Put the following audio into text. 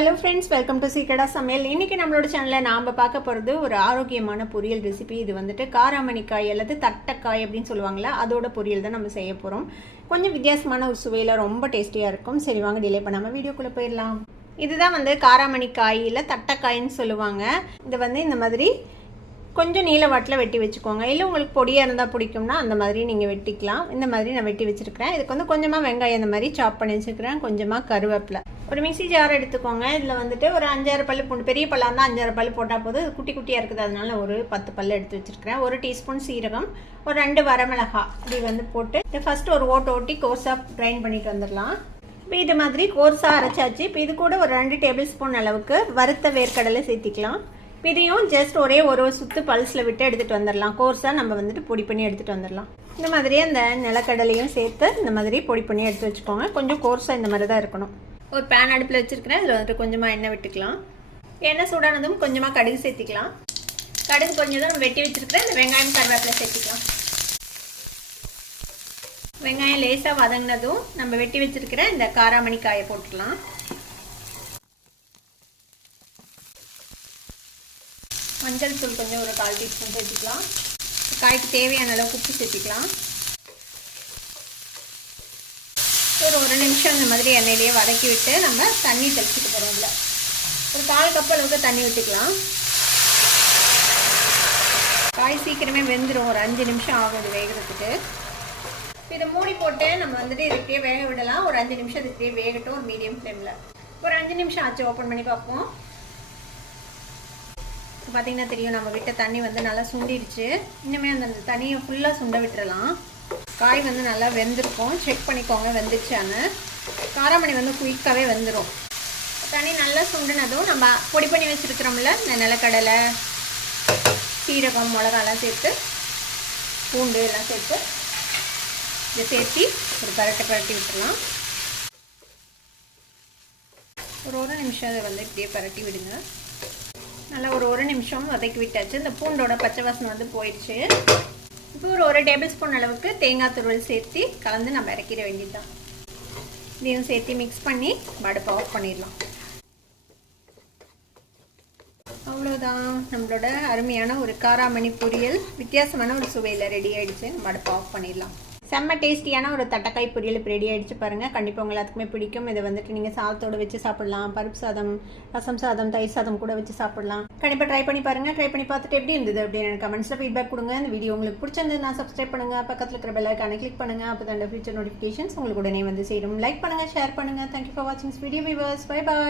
Hello friends, welcome to சீக்கிரடா சமையல். இன்றைக்கி நம்மளோட சேனலில் நாம் பார்க்க போகிறது ஒரு ஆரோக்கியமான பொரியல் ரெசிபி. இது வந்துட்டு காராமணிக்காய் அல்லது தட்டைக்காய் அப்படின்னு சொல்லுவாங்களா, அதோட பொரியல் தான் நம்ம செய்ய போகிறோம். கொஞ்சம் வித்தியாசமான ஒரு சுவையில் ரொம்ப டேஸ்டியாக இருக்கும். சரி வாங்க, டிலே பண்ணாமல் வீடியோக்குள்ளே போயிடலாம். இதுதான் வந்து காராமணிக்காய் இல்லை தட்டைக்காயின்னு சொல்லுவாங்க. இது வந்து இந்த மாதிரி கொஞ்சம் நீல வாட்டில் வெட்டி வச்சுக்கோங்க. இல்லை உங்களுக்கு பொடியாக இருந்தால் பிடிக்கும்னா அந்த மாதிரி நீங்கள் வெட்டிக்கலாம். இந்த மாதிரி நான் வெட்டி வச்சுருக்கிறேன். இதுக்கு வந்து கொஞ்சமாக வெங்காயம் இந்த மாதிரி சாப் பண்ணி வச்சுருக்கிறேன். கொஞ்சமாக கருவேப்பிலை. ஒரு மிக்ஸி ஜார் எடுத்துக்கோங்க. இதில் வந்துட்டு ஒரு 5-6 பல் பூண்டு, பெரிய பல்லாக இருந்தால் 5-6 பல் போட்டால் போதும். இது குட்டி குட்டியாக இருக்குது, அதனால ஒரு 10 பல் எடுத்து வச்சுருக்கிறேன். 1 டீஸ்பூன் சீரகம், ஒரு 2 வரமிளகா இப்படி வந்து போட்டு ஃபஸ்ட்டு ஒரு ஓட்டி கோர்ஸாக கிரைண்ட் பண்ணிட்டு வந்துடலாம். இப்போ இது மாதிரி கோர்ஸாக அரைச்சாச்சு. இப்போ இது கூட ஒரு 2 டேபிள் ஸ்பூன் அளவுக்கு வறுத்த வேர்க்கடலை சேர்த்திக்கலாம். இதையும் ஜஸ்ட் ஒரு சுற்று பல்ஸில் விட்டு எடுத்துகிட்டு வந்துடலாம். கோர்ஸாக நம்ம வந்துட்டு பொடி பண்ணி எடுத்துகிட்டு வந்துடலாம். இந்த மாதிரியே அந்த நிலக்கடலையும் சேர்த்து இந்த மாதிரி பொடி பண்ணி எடுத்து வச்சுக்கோங்க. கொஞ்சம் கோர்ஸாக இந்த மாதிரி தான் இருக்கணும். ஒரு பேன் அடுப்பில் வச்சுருக்கிறேன். இதில் வந்துட்டு கொஞ்சமாக எண்ணெய் விட்டுக்கலாம். எண்ணெய் சூடானதும் கொஞ்சமாக கடுகு சேர்த்திக்கலாம். கடுகு கொஞ்சம் தான் வெட்டி வச்சுருக்கிறேன். இந்த வெங்காயம் கருவேப்பிலை சேர்த்திக்கலாம். வெங்காயம் லேசாக வதங்கினதும் நம்ம வெட்டி வச்சுருக்கிற இந்த காராமணிக்காயை போட்டுக்கலாம். மஞ்சள் தூள் கொஞ்சம் ஒரு 1/4 டீஸ்பூன் சேர்த்துக்கலாம். காய்க்கு தேவையான அளவுக்கு உப்பு சேர்த்துக்கலாம். ஒரு நிமிஷம் இந்த மாதிரி எண்ணெயிலேயே வதக்கி விட்டு நம்ம தண்ணி தெளிச்சுட்டு போகிறோம். இதில் ஒரு 1/4 கப் அளவுக்கு தண்ணி ஊற்றிக்கலாம். காய் சீக்கிரமே வெந்துடும். ஒரு 5 நிமிஷம் ஆகும் இது வேகிறதுக்கு. இதை மூடி போட்டு நம்ம வந்துட்டு இதுக்கிட்டே வேக விடலாம். ஒரு 5 நிமிஷம் இதுக்கிட்டே வேகட்டும் ஒரு மீடியம் ஃப்ளேமில். ஒரு 5 நிமிஷம் ஆச்சு. ஓப்பன் பண்ணி பார்ப்போம். பார்த்தீங்கன்னா தெரியும், நம்ம விட்ட தண்ணி வந்து நல்லா சுண்டிடுச்சு. இன்னுமே அந்த தண்ணியை ஃபுல்லாக சுண்ட விட்டுறலாம். காய் வந்து நல்லா வெந்திருக்கும். செக் பண்ணிக்கோங்க வெந்துச்சான்னு. காராமணி வந்து குயிக்காகவே வெந்துடும். தண்ணி நல்லா சுண்டினதும் நம்ம பொடி பண்ணி வச்சுருக்கிறோம்ல, இந்த நிலக்கடலை, சீரகம், மிளகாலாம் சேர்த்து, பூண்டு எல்லாம் சேர்த்து இதை சேர்த்து ஒரு பரட்டி விட்டுடலாம். ஒரு நிமிஷம் அதை வந்து இப்படியே பரட்டி விடுங்க. நல்லா ஒரு நிமிஷம் வதக்கி விட்டாச்சு. இந்த பூண்டோட பச்சை வாசனை வந்து போயிடுச்சு. இப்போ ஒரு டேபிள் ஸ்பூன் அளவுக்கு தேங்காய் துருவல் சேர்த்து கலந்து நம்ம இறக்கிட வேண்டியதுதான். இதையும் சேர்த்து மிக்ஸ் பண்ணி அடுப்பை ஆஃப் பண்ணிடலாம். அவ்வளோதான், நம்மளோட அருமையான ஒரு காராமணி பொரியல் வித்தியாசமான ஒரு சுவையில் ரெடி ஆகிடுச்சு. நம்ம அடுப்பை ஆஃப் பண்ணிடலாம். செம்ம டேஸ்டியான ஒரு தட்டைக்காய் பொரியல் இப்போ ரெடி ஆகிடுச்சு பாருங்கள். கண்டிப்பாக உங்கள் எல்லாத்துக்குமே பிடிக்கும். இதை வந்துட்டு நீங்கள் சாதத்தோடு வச்சு சாப்பிட்லாம். பருப்பு சாதம், ரசம் சாதம், தயிர் சாதம் கூட வச்சு சாப்பிட்லாம். கண்டிப்பாக ட்ரை பண்ணி பாருங்கள். ட்ரை பண்ணி பார்த்துட்டு எப்படி இருந்தது அப்படின்னு எனக்கு கமெண்ட்ஸில் ஃபீட்பேக் கொடுங்க. இந்த வீடியோ உங்களுக்கு பிடிச்சிருந்ததுன்னா சப்ஸ்கிரைப் பண்ணுங்கள். பக்கத்தில் இருக்கிற பெல் ஐகானை கிளிக் பண்ணுங்கள். அப்போ தான் ஃபியூச்சர் நோட்டிஃபிகேஷன்ஸ் உங்களுக்கு உடனே வந்து சேரும். லைக் பண்ணுங்கள், ஷேர் பண்ணுங்கள். தேங்க்யூ ஃபார் வாட்சிங் this video viewers. Bye bye.